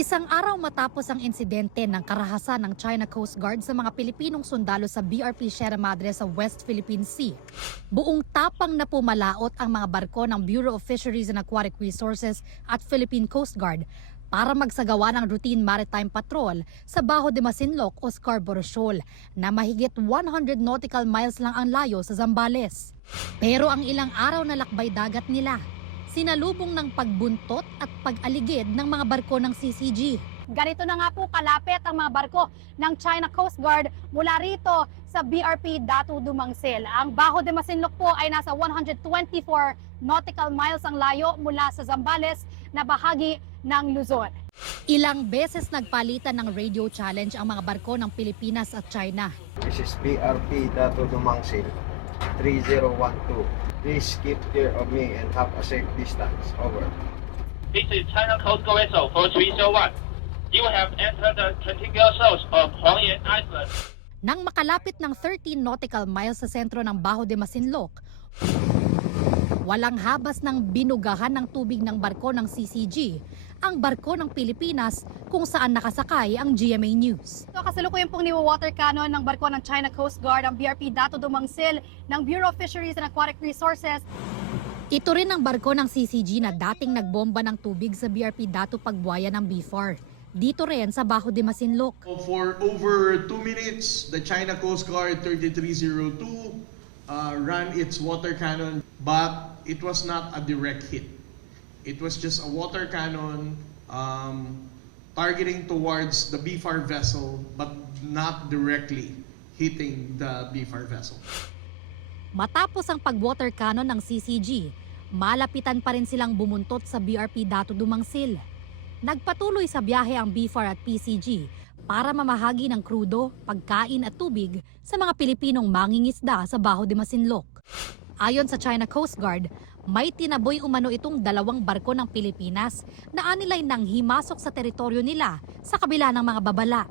Isang araw matapos ang insidente ng karahasan ng China Coast Guard sa mga Pilipinong sundalo sa BRP Sierra Madre sa West Philippine Sea, buong tapang na pumalaot ang mga barko ng Bureau of Fisheries and Aquatic Resources at Philippine Coast Guard para magsagawa ng routine maritime patrol sa Bajo de Masinloc o Scarborough Shoal na mahigit 100 nautical miles lang ang layo sa Zambales. Pero ang ilang araw na lakbay dagat nila, sinalubong ng pagbuntot at pag-aligid ng mga barko ng CCG. Ganito na nga po kalapit ang mga barko ng China Coast Guard mula rito sa BRP Datu Dumangsil. Ang Bajo de Masinloc po ay nasa 124 nautical miles ang layo mula sa Zambales na bahagi ng Luzon. Ilang beses nagpalitan ng radio challenge ang mga barko ng Pilipinas at China. This is BRP Datu Dumangsil 3012. Please keep clear of me and have a safe distance. Over. This is China Coast Guard vessel 4301. You have entered the contiguous zones of Hualien Island. Nang makalapit ng 13 nautical miles sa sentro ng Bajo de Masinloc, walang habas ng binugahan ng tubig ng barko ng CCG, ang barko ng Pilipinas kung saan nakasakay ang GMA News. So kasalukuyan pong ni-water cannon ng barko ng China Coast Guard ang BRP Datu Dumangsil ng Bureau of Fisheries and Aquatic Resources. Ito rin ang barko ng CCG na dating nagbomba ng tubig sa BRP Datu Pagbuaya ng BFAR. Dito rin sa Bajo de Masinloc. For over 2 minutes, the China Coast Guard 3302 ran its water cannon, but it was not a direct hit. It was just a water cannon targeting towards the BFAR vessel, but not directly hitting the BFAR vessel. Matapos ang pag-water cannon ng CCG, malapitan pa rin silang bumuntot sa BRP Datu Dumangsil. Nagpatuloy sa biyahe ang BFAR at PCG para mamahagi ng krudo, pagkain at tubig sa mga Pilipinong mangingisda sa Bajo de Masinloc. Ayon sa China Coast Guard, may tinaboy umano itong dalawang barko ng Pilipinas na anilay nang himasok sa teritoryo nila sa kabila ng mga babala.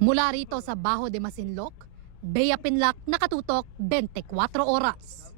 Mula rito sa Bajo de Masinloc, Bea Pinlac, Nakatutok, 24 Oras.